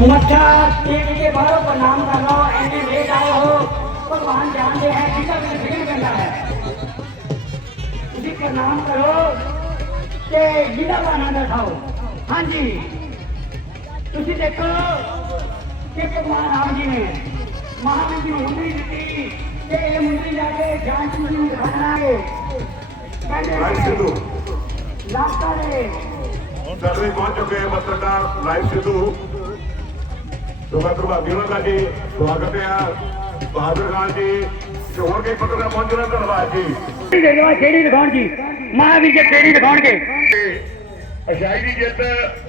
ਮੱਥਾ ਟੇਕ ਕੇ ਬਾਹਰੋਂ ਪ੍ਰਣਾਮ ਕਰ ਲਓ ਐਨੇ ਲੇਟ ਆਏ ਹੋ। ਭਗਵਾਨ ਜਾਣਦੇ ਹੈ ਕਿਹਦਾ ਵੀ ਫਿਕਰ ਕਰਨਾ ਹੈ। ਤੁਸੀਂ ਪ੍ਰਣਾਮ ਕਰੋ ਤੇ ਜਿਹਦਾ ਬਾਣਾ ਦਿਖਾਓ ਹਾਂਜੀ। ਤੁਸੀਂ ਦੇਖੋ ਕਿ ਭਗਵਾਨ ਰਾਮ ਜੀ ਨੇ ਮਹਾਵੀਰ ਜੀ ਨੂੰ ਮੁੰਦਰੀ ਦਿੱਤੀ ਤੇ ਇਹ ਮੁੰਦਰੀ ਜਾ ਕੇ ਜਾਂਚ ਜੀ ਨੂੰ ਦਿਖਾਣਾਗੇ ਲਾਈਵ ਸਿੱਧੂ। ਲਾਸਟਾ ਦੇ ਹੁਣ ਸਾਡੇ ਪਹੁੰਚ ਚੁੱਕੇ ਪੱਤਰਕਾਰ ਲਾਈਵ ਸਿੱਧੂ। ਤੋਂ ਮੈਂ ਪ੍ਰਭਾਵੀ ਉਹਨਾਂ ਦਾ ਜੀ ਸਵਾਗਤ ਹੈ ਬਹਾਦਰ ਖਾਨ ਜੀ ਤੇ ਹੋਰ ਕਈ ਪੱਤਰਕਾਰ ਪਹੁੰਚੇ ਨੇ ਧੰਨਵਾਦ ਜੀ। ਕਿਹੜੀ ਦਿਖਾਉਣ ਜੀ। ਮਹਾਵੀਰ ਜੀ ਕਿਹੜੀ ਦਿਖਾਉਣਗੇ ਅਸ਼ਾਈ ਦੀ ਜਿੱਤ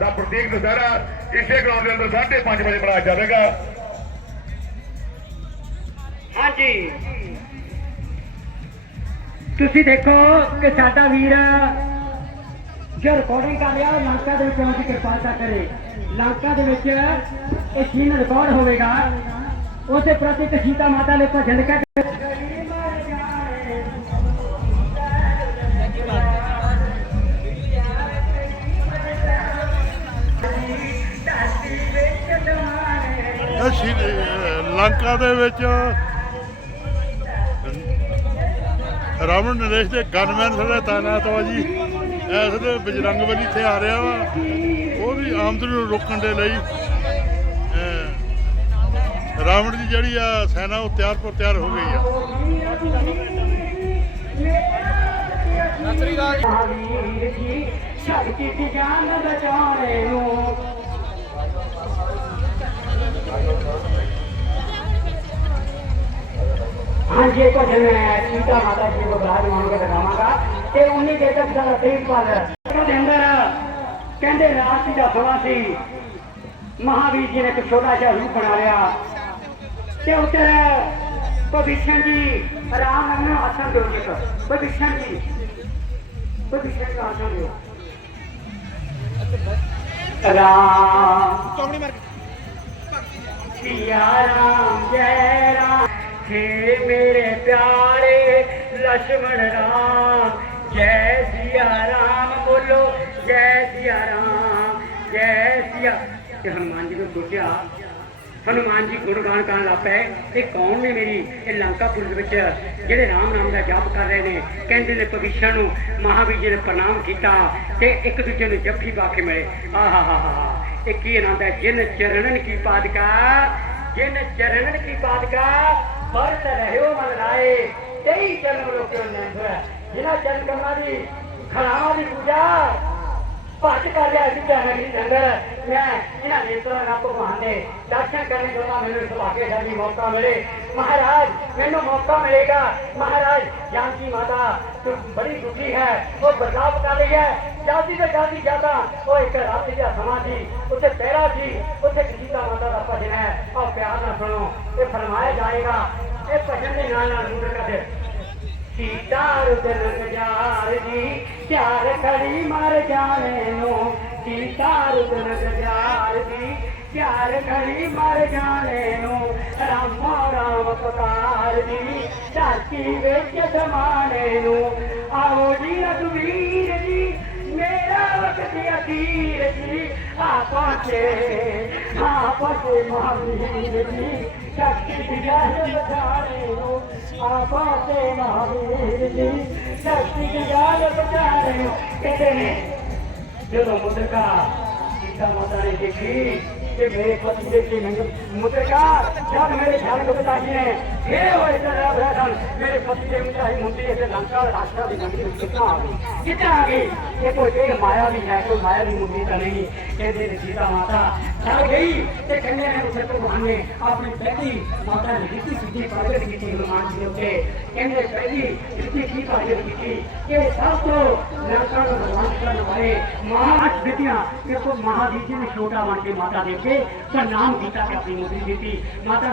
ਦਾ ਪ੍ਰਤੀਕ ਦੁਸਹਿਰਾ ਇਸੇ ਗਰਾਊਂਡ ਦੇ ਅੰਦਰ 5:30 ਵਜੇ ਮਨਾਇਆ ਜਾਵੇਗਾ। ਹਾਂਜੀ। ਤੁਸੀਂ ਦੇਖੋ ਕਿ ਸਾਡਾ ਵੀਰ ਜੋ ਰਿਕਾਰਡਿੰਗ ਕਰ ਰਿਹਾ ਉਹ ਲੰਕਾ ਦੇ ਵਿੱਚ ਪਹੁੰਚ ਕਿਰਪਾਲਤਾ ਕਰੇ। ਲੰਕਾ ਦੇ ਵਿੱਚ ਇਹ ਸੀਨ ਰਿਕਾਰਡ ਹੋਵੇਗਾ। ਉਸੇ ਪ੍ਰਤੀ ਤੇ ਸੀਤਾ ਮਾਤਾ ਨੇ ਭਜਨ ਕਹਿ ਲੰਕਾ ਦੇ ਵਿੱਚ ਰਾਵਣ ਨਰੇਸ਼ ਦੇ ਗਨਮੈਨ ਸਾਡੇ ਤਾਇਨਾਤ ਵਾ ਜੀ। ਇਸ ਵੇਲੇ ਬਜਰੰਗ ਬਲੀ ਇੱਥੇ ਆ ਰਿਹਾ ਵਾ। ਉਹਦੀ ਆਮਦਨ ਨੂੰ ਰੋਕਣ ਦੇ ਲਈ ਰਾਵਣ ਦੀ ਜਿਹੜੀ ਆ ਸੈਨਾ ਉਹ ਤਿਆਰ ਪਰ ਤਿਆਰ ਹੋ ਗਈ ਆ। ਮਹਾਵੀਰ ਜੀ ਸ਼ਕਤੀ ਦੀ ਜਾਨ ਬਚਾਉਣੇ ਨੂੰ ਹਾਂਜੀ ਇਹ ਭਜਨ ਸੀਤਾ ਮਾਤਾ ਜੀ ਨੂੰ ਵਿਰਾਜਮਾਨ ਕੇ ਦਿਖਾਵਾਂਗਾ। ਤੇ ਉਨੀ ਦੇਰ ਤੱਕ ਸਾਡਾ ਪ੍ਰਿੰਸੀਪਲ ਉਹਨਾਂ ਦੇ ਅੰਦਰ ਕਹਿੰਦੇ ਰਾਸ਼ਟਰ ਦਾ ਸਵਾ ਸੀ। ਮਹਾਵੀਰ ਜੀ ਨੇ ਇੱਕ ਛੋਟਾ ਜਿਹਾ ਰੂਪ ਬਣਾ ਲਿਆ। ਤੇ ਉੱਤੇ ਭਵਿਸ਼ਣ ਜੀ, ਰਾਮ ਨਾਮ ਆਸਨ ਦੇ ਉੱਤੇ ਭਵਿਸ਼ਣ ਜੀ ਭਵਿਸ਼ਣ ਦਾ ਆਸਨ ਦੇ ਰਾਮ ਚੌਂਕੜੀ ਮਾਰ ਸਿਆ ਰਾਮ, ਜੈ ਰਾਮ ਹੇ ਮੇਰੇ ਪਿਆਰੇ ਲక్ష్మణ ਰਾਮ। ਜੈ ਸਿਆ ਰਾਮ ਬੋਲੋ, ਜੈ ਸਿਆ ਰਾਮ, ਜੈ ਸਿਆ। ਤੇ ਹਨੂਮਾਨ ਜੀ ਨੂੰ ਸੋਚਿਆ, ਹਨੂਮਾਨ ਜੀ ਗੁਣਗਾਨ ਕਰਨ ਲੱਗ ਪਏ। ਇਹ ਕੌਣ ਨੇ ਮੇਰੀ? ਇਹ ਲੰਕਾਪੁਰ ਦੇ ਵਿੱਚ ਜਿਹੜੇ ਰਾਮ ਨਾਮ ਦਾ ਜਾਪ ਕਰ ਰਹੇ ਨੇ, ਕਹਿੰਦੇ ਨੇ ਭਵਿਸ਼ਾ ਨੂੰ ਮਹਾਵੀਰ ਜੀ ਨੇ ਪ੍ਰਣਾਮ ਕੀਤਾ ਤੇ ਇੱਕ ਦੂਜੇ ਨੂੰ ਜੱਫੀ ਪਾ ਕੇ ਮਿਲੇ। ਆਹਾ ਹਾ ਹਾ ਇਹ ਕੀ ਆਨੰਦ ਹੈ? ਜਿਨ ਚਰਨਨ ਕੀ ਪਾਦਕਾ, ਜਿਨ ਚਰਨਨ ਕੀ ਪਾਦਕਾ, ਵਰਤ ਰਹਿਓ ਮਨ ਰਾਏ, ਤੇਈ ਜਨਮ ਲੋਕੋ ਨੰਦਰਾ ਜਿਨ੍ਹਾਂ ਚਰਨ ਕਮਲਾਂ ਦੀ ਖੜਾਵਾਂ ਦੀ ਪੂਜਾ ਭੱਜ ਕਰ ਲਿਆ ਸੀ ਪਿਆਰਾ ਜੀ ਅੰਦਰ ਮੈਂ ਇਹਨਾਂ ਨੇਤਰਾਂ ਦਾ ਭਗਵਾਨ ਦੇ ਦਰਸ਼ਨ ਕਰਨ ਦਾ ਮੈਨੂੰ ਸੁਭਾਗੇ ਦਾ ਵੀ ਮੌਕਾ ਮਿਲੇ। ਮਹਾਰਾਜ, ਮੈਨੂੰ ਮੌਕਾ ਮਿਲੇਗਾ। ਮਹਾਰਾਜ, ਜਾਨਕੀ ਮਾਤਾ, ਤੂੰ ਬੜੀ ਦੁਖੀ ਹੈ, ਉਹ ਬਰਦਾਸ਼ਤ ਕਰ ਰਹੀ ਹੈ। ਜਲਦੀ ਤੇ ਜਲਦੀ ਜਾਦਾ ਉਹ ਇੱਕ ਰਾਤ ਦਾ ਸਮਾਂ ਸੀ, ਉੱਥੇ ਪਹਿਰਾ ਸੀ, ਉੱਥੇ ਸੀਤਾ ਮਾਤਾ ਦਾ ਭਜਨ ਹੈ। ਉਹ ਪਿਆਰ ਨਾਲ ਸੁਣੋ, ਇਹ ਫਰਮਾਇਆ ਜਾਏਗਾ, ਇਹ ਭਜਨ ਦੇ ਨਾਲ ਨਾਲ ਮੁੰਡੇ ਕਰਦੇ तारू जलक जार जी प्यार खड़ी मर जी प्यार खड़ी मर जाने नो। राम पकारे चाची वेझा न। आवी ਵਕਤ ਅਖੀਰ ਜੀ ਆ ਪਹੁੰਚੇ ਆ ਪਹੁੰਚੇ ਮਹਾਵੀਰ ਜੀ ਸ਼ਕਤੀ ਦੀ ਗੱਲ ਬਚਾਣੇ ਨੂੰ ਆ ਪਹੁੰਚੇ ਮਹਾਵੀਰ ਜੀ ਸ਼ਕਤੀ ਦੀ ਗੱਲ ਬਚਾਣੇ ਨੂੰ ਕਹਿੰਦੇ ਨੇ ਜਦੋਂ ਮੁਦਰਕਾ ਸੀਤਾ ਮਾਤਾ ਨੇ ਦੇਖੀ ਕਿ ਮੇਰੇ ਪਤੀ ਦੇ ਕੀ ਨੰਗ ਮੁਦਰਕਾ ਜਦ ਮੇਰੇ ਸ਼ਾਨ ਪਿਤਾਜੀ ਨੇ। ਫੇਰ ਹੋਏ ਤਾਂ ਰੱਬ ਸਨ। ਮੇਰੇ ਪਤੀ ਦੇ ਮਿਤਾਈ ਮੁੰਡੀ ਤੇ ਲੰਕਾ ਰਾਸ਼ਟਰ ਦੀ ਨੰਗੀ ਵਿੱਚ ਕਿੱਥਾਂ ਆ ਗਈ? ਕਿੱਥਾਂ ਆ ਗਈ? ਇਹ ਕੋਈ ਇਹ ਮਾਇਆ ਵੀ ਹੈ ਕੋਈ ਮਾਇਆ ਦੀ ਮੁੰਡੀ ਤਾਂ ਨਹੀਂ ਕਹਿੰਦੇ ਨੇ ਸੀਤਾ ਮਾਤਾ ਚਲ ਗਈ ਤੇ ਕਹਿੰਦੇ ਨੇ ਉਸੇ ਭਗਵਾਨ ਨੇ ਆਪਣੀ ਪਹਿਲੀ ਮਾਤਾ ਨੇ ਦਿੱਤੀ ਸਿੱਧੀ ਪ੍ਰਗਟ ਕੀਤੀ ਹਨੂਮਾਨ ਜੀ ਦੇ ਉੱਤੇ ਕਹਿੰਦੇ ਪਹਿਲੀ ਦਿੱਤੀ ਕੀ ਪ੍ਰਗਟ ਕੀਤੀ ਕਿ ਸਭ ਤੋਂ ਲੰਕਾ ਨੂੰ ਭਗਵਾਨ ਕਰਨ ਵਾਲੇ ਮਹਾਨ ਵਿਦਿਆ ਕਿ ਕੋ ਮਹਾਵੀਰ ਜੀ ਨੇ ਛੋਟਾ ਬਣ ਕੇ ਮਾਤਾ ਦੇ ਕੇ ਪ੍ਰਣਾਮ ਕੀਤਾ ਤੇ ਆਪਣੀ ਮੁਕਤੀ ਦਿੱਤੀ ਮਾਤਾ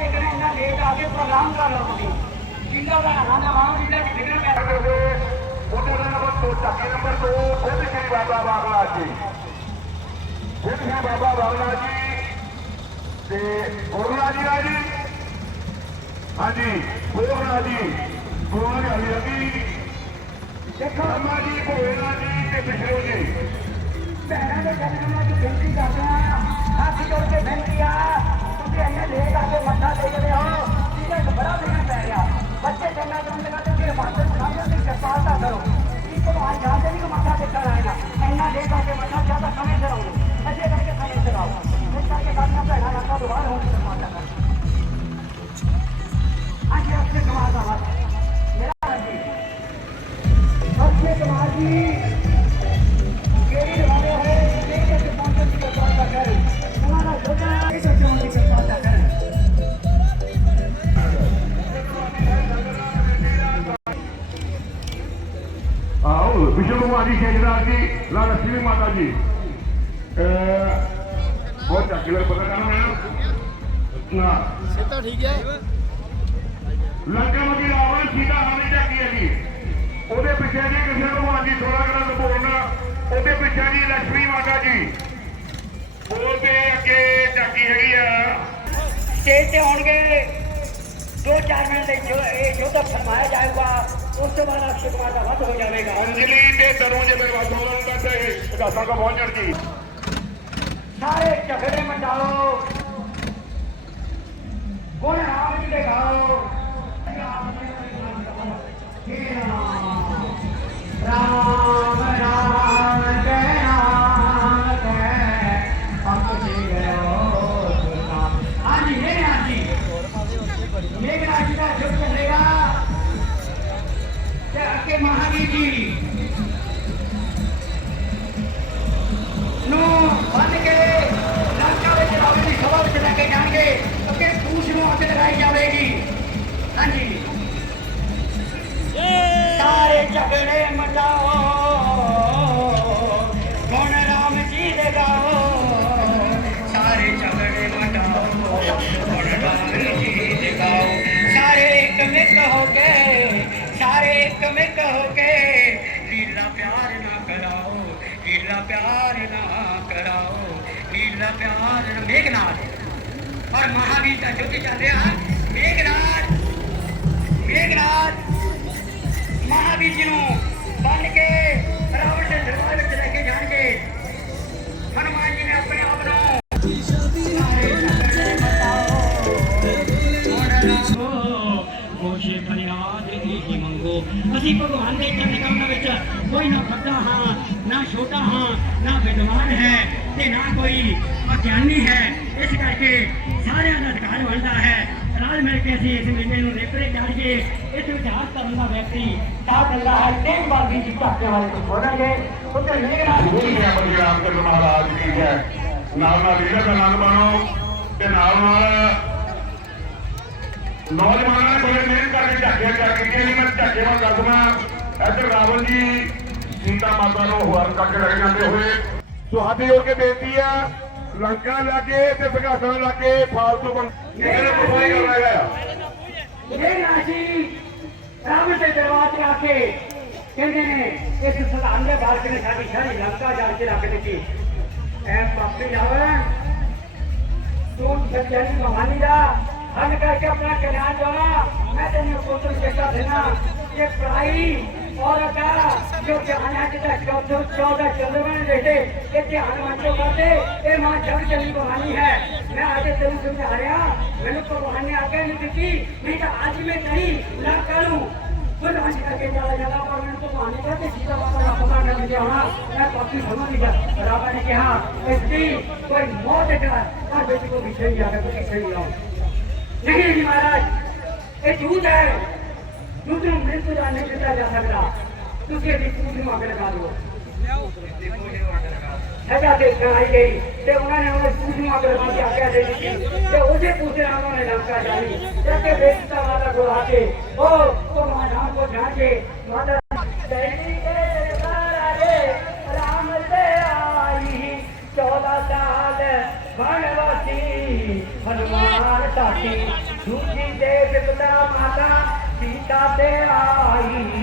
ਤੇ ਕਹਿੰਦੇ ਇੰਨਾ ਲੇਟ ਆ ਕੇ ਪ੍ਰੋਗਰਾਮ ਕਰ ਲਓ ਤੁਸੀਂ। ਜਿੰਦਾ ਦਾ ਨਾਮ ਮਾਂ ਵੀਜ਼ਾ ਕਿ ਦਿਖਣਾ ਪੈਂਦਾ ਉਹਦੇ ਨੰਬਰ ਦੋ ਚੱਕੇ ਨੰਬਰ ਦੋ ਸਿੱਧ ਸ਼੍ਰੀ ਬਾਬਾ ਬਾਗਲਾ ਜੀ। ਸਿੱਧ ਸ਼੍ਰੀ ਬਾਬਾ ਬਾਗਲਾ ਜੀ ਤੇ ਗੁਰਨਾ ਜੀ ਦਾ ਜੀ। ਹਾਂਜੀ ਗੁਰਨਾ ਜੀ ਗੁਰਨਾ ਜੀ। ਦੇਖੋ ਅੰਮਾ ਜੀ ਭੋਏਨਾ ਜੀ ਤੇ ਬਿਸ਼ਰੂ ਜੀ। ਭੈਣਾਂ ਦੇ ਜਨਮਾਂ ਦੀ ਬੇਨਤੀ ਕਰਦੇ ਹੱਥ ਜੋੜ ਕੇ ਬੇਨਤੀ ਆ। ਇੰਨੇ ਲੇਟ ਆ ਕੇ ਮੱਥਾ ਟੇਕਦੇ ਹੋ। ਜਿਹਦਾ ਇੱਕ ਬੜਾ ਦੇਣਾ ਪੈ ਗਿਆ। ਬੱਚੇ ਚੰਗਾ ਕੰਮ ਕਰਦੇ ਫਿਰ ਬਾਤ ਸੁਣਾਉਂਦੇ ਤੇ ਕਿਰਪਾਲਤਾ ਕਰੋ। ਕੀ ਭਗਵਾਨ ਜਾਣਦੇ ਨਹੀਂ ਮੱਥਾ ਟੇਕਣ ਆਏਗਾ ਇੰਨਾ ਲੇਟ ਆ ਕੇ ਮੱਥਾ, ਜ਼ਿਆਦਾ ਸਮੇਂ ਸਿਰ ਆਉਂਦੇ ਅੱਜੇ ਕਰਕੇ ਸਮੇਂ ਸਿਰ ਆਓ ਇਸ ਕਰਕੇ ਸਾਡੀਆਂ ਭੈਣਾਂ ਰੱਖਾ ਦੁਆਰ ਹੋਣ ਦੀ ਕਿਰਪਾਲਤਾ ਕਰੋ। ਅੱਜ ਅਕਸ਼ੇ ਕੁਮਾਰ ਦਾ ਵਾਰ ਮੇਰਾ ਜੀ ਅਕਸ਼ੇ ਕੁਮਾਰ ਜੀ? विजय कुमार जी ठेकेदार जी लाल अश्विनी माता जी और चाकले पता करना मैडम ना सीता ठीक है लंका में रावण सीता हमें क्या किया जी ਉਹਦੇ ਪਿੱਛੇ ਜੀ ਕਿਸੇ ਭਗਵਾਨ ਦੀ ਸੋਲਾ ਕਰਾਂ ਬੋਲਣਾ। ਉਹਦੇ ਪਿੱਛੇ ਜੀ ਲక్ష్ਮੀ ਮਾਤਾ ਜੀ। ਉਹਦੇ ਅੱਗੇ ਟਾਕੀ ਹੈਗੀ ਆ। ਸਟੇਜ ਤੇ ਹੋਣਗੇ 2-4 ਮਿੰਟ ਲਈ ਜੋ ਇਹ ਯੋਧਾ ਫਰਮਾਇਆ ਜਾਏਗਾ ਉਸ ਤੋਂ ਬਾਅਦ ਅਕਸ਼ੇ ਕੁਮਾਰ ਦਾ ਵੱਧ ਹੋ ਜਾਵੇਗਾ ਅੰਜਲੀ ਤੇ ਦਰੋਂ ਜੇ ਮੇਰੇ ਵਾਸੋਂ ਦਾ ਤੇ ਵਿਕਾਸਾਂ ਦਾ ਪਹੁੰਚਣ ਜੀ ਸਾਰੇ ਝਗੜੇ ਮਟਾਓ ਗੁਣ ਰਾਮ ਜੀ ਦੇ ਗਾਓ। ਅੱਗ ਲਗਾਈ ਜਾਵੇਗੀ। ਹਾਂਜੀ। ਸਾਰੇ ਝਗੜੇ ਮਟਾਓ ਗੁਣ ਰਾਮ ਜੀ ਦੇ ਗਾਓ। ਸਾਰੇ ਝਗੜੇ ਮਟਾਓ ਗੁਣ ਰਾਮ ਜੀ ਦੇ ਗਾਓ। ਸਾਰੇ ਇੱਕ ਮਿੱਕ ਹੋ ਕੇ ਸਾਰੇ ਇੱਕ ਮਿੱਕ ਹੋ ਕੇ ਲੀਲਾ ਪਿਆਰ ਨਾ ਕਰਾਓ ਲੀਲਾ ਪਿਆਰ ਨਾ ਕਰਾਓ ਲੀਲਾ ਪਿਆਰ ਨਾ ਮੇਘਨਾਥ ਔਰ ਮਹਾਵੀਰ ਦਾ ਜੋਤੀ ਚੱਲ ਰਿਹਾ ਮੇਘਨਾਥ ਮੇਘਨਾਥ ਮਹਾਵੀਰ ਜੀ ਨੂੰ ਬੰਨ ਕੇ ਰਾਵਣ ਦੇ ਦਰਬਾਰ ਵਿੱਚ ਲੈ ਕੇ ਜਾਣਗੇ। ਹਨੂਮਾਨ ਜੀ ਨੇ ਆਪਣੇ ਆਪ ਨੂੰ ਕੋਸ਼ੇ ਫਰਿਆਦ ਹੀ ਮੰਗੋ। ਅਸੀਂ ਭਗਵਾਨ ਦੇ ਚਰਨ ਕਮਲਾਂ ਵਿੱਚ ਕੋਈ ਨਾ ਵੱਡਾ ਹਾਂ, ਨਾ ਛੋਟਾ ਹਾਂ, ਨਾ ਵਿਦਵਾਨ ਹੈ। ਤੇ ਨਾ ਕੋਈ ਅਗਿਆਨੀ ਹੈ। ਇਸ ਕਰਕੇ ਸਾਰਿਆਂ ਦਾ ਅਧਿਕਾਰ ਬਣਦਾ ਹੈ। ਰਲ ਮਿਲ ਕੇ ਅਸੀਂ ਇਸ ਮੇਲੇ ਨੂੰ ਨੇਪਰੇ ਚਾੜੀਏ। ਇਸ ਵਿਚਾਰ ਕਰਨ ਦਾ ਵਿਅਕਤੀ ਸਾਧ ਅੱਲਾ ਹੈ, ਤੇਗ ਬਾਗੀ ਜੀ ਧਾਕੇ ਵਾਲੇ ਨੂੰ ਬੋਲਾਂਗੇ ਉੱਤੇ ਮੇਰਾ ਇਹ ਹੈ ਬਲੀ ਰਾਮ ਮਹਾਰਾਜ ਜੀ ਹੈ। ਨਾਲ ਨਾਲ ਲੀਡਰ ਦਾ ਆਨੰਦ ਮਾਣੋ ਤੇ ਨਾਲ ਨਾਲ ਨੌਜਵਾਨਾਂ ਨੇ ਬੜੇ ਮਿਹਨਤ ਕਰਕੇ ਝਾਕੀਆਂ ਕਰ ਕੀਤੀਆਂ ਨੇ। ਮੈਂ ਝਾਕੇ ਨਾਲ ਦੱਸਣਾ ਇੱਧਰ ਰਾਵਣ ਜੀ, ਸੀਤਾ ਮਾਤਾ ਨੂੰ ਹਵਾਰ ਕਰਕੇ ਲੈ ਜਾਂਦੇ ਹੋਏ। ਸੋ ਹੱਥ ਜੋੜ ਕੇ ਬੇਨਤੀ ਆ ਲੰਕਾ ਲਾਗੇ ਤੇ ਵਿਗਾਸਾਂ ਲਾਗੇ ਫਾਲਤੂ ਬੰਦੇ ਇਹਨਾਂ ਨੂੰ ਕੋਈ ਕਰ ਰਿਹਾ ਇਹ ਰਾਸ਼ੀ ਰਾਮ ਦੇ ਦਰਬਾਰ ਤੇ ਆ ਕੇ ਕਹਿੰਦੇ ਨੇ ਇਸ ਸਲਾਮ ਦੇ ਬਾਲਕ ਨੇ ਸਾਡੀ ਸਾਰੀ ਲੰਕਾ ਜਾ ਕੇ ਰੱਖ ਦਿੱਤੀ। ਐ ਪਾਪੇ ਜਾਵਣ ਤੂੰ ਸੱਚਾਈ ਕਹਾਣੀ ਦਾ, ਹੱਲ ਕਰਕੇ ਆਪਣਾ ਕਲਿਆਣ ਜਾਣਾ ਮੈਂ ਤੈਨੂੰ ਕੋਤਰ ਚੇਤਾ ਦੇਣਾ ਕਿ ਪ੍ਰਾਈ ਔਰਤ ਆ ਜੋ ਜਹਾਨਾ ਜਿੱਦਾਂ ਚੌਥੋ ਚੌਦਾ ਚੰਦਰਮਨ ਬੇਟੇ ਇਹ ਧਿਆਨ ਮੰਚੋ ਕਰਦੇ ਇਹ ਮਾਂ ਜਗ ਚਲੀ ਕਹਾਣੀ ਹੈ ਮੈਂ ਅੱਜ ਤੈਨੂੰ ਸਮਝਾ ਰਿਹਾ ਮੈਨੂੰ ਭਗਵਾਨ ਨੇ ਆਗਿਆ ਨਹੀਂ ਦਿੱਤੀ ਨਹੀਂ ਤਾਂ ਅੱਜ ਮੈਂ ਨਹੀਂ ਨਾ ਕਰੂੰ ਕੋਈ ਅੱਜ ਕਰਕੇ ਚਲਾ ਜਾਣਾ ਪਰ ਮੈਨੂੰ ਭਗਵਾਨ ਨੇ ਕਿਹਾ ਕਿ ਸੀਤਾ ਮਾਤਾ ਦਾ ਪਤਾ ਕਰ ਲਿਆ ਹੋਣਾ ਮੈਂ ਕਾਫੀ ਸਮਝ ਗਿਆ ਰਾਬਾ ਨੇ ਕਿਹਾ ਇਸ ਦੀ ਕੋਈ ਮੌਤ ਦਾ ਹਰ ਬੇਟੀ ਕੋ ਵਿਸ਼ੇ ਹੀ ਆਗਾ ਕੋਈ ਸਹੀ ਆਉ ਨਹੀਂ ਜੀ ਮਹਾਰਾਜ ਇਹ ਝੂਠ ਹੈ ਝੂਠ ਨੂੰ ਮ੍ਰਿਤੂ ਦਾ ਨਹੀਂ ਦਿੱਤਾ ਜਾ ਸਕਦਾ। ਤੁਸੀਂ ਇਹਦੀ ਝੂਠ ਨੂੰ ਅੱਗ ਲਗਾ ਦਿਓ। ਹੈਗਾ ਦੇਖਣ ਆਈ ਗਈ ਤੇ ਉਹਨਾਂ ਨੇ ਉਹਨੇ ਪੂਜਾ ਕਰਨ ਦੀ ਆਗਿਆ ਦੇ ਦਿੱਤੀ। ਤੇ ਉਹਦੇ ਪੂਜਾ ਉਹਨਾਂ ਨੇ ਲੰਕਾ ਜਾਈ ਤੇ ਕਿ ਵੇਖਤਾ ਵਾਲਾ ਬੁਲਾ ਕੇ ਉਹ ਤੋਂ ਨਾਮ ਕੋ ਜਾਕੇ ਮਾਤਾ ਸੈਣੀ ਦੇ ਦਰਬਾਰ ਦੇ ਰਾਮ ਤੇ ਆਈ। 14 ਸਾਲ ਬਨਵਾਸੀ ਹਨੂਮਾਨ ਸਾਥੀ ਦੂਜੀ ਦੇ ਪਿਤਾ ਮਾਤਾ ਸੀਤਾ ਤੇ ਆਈ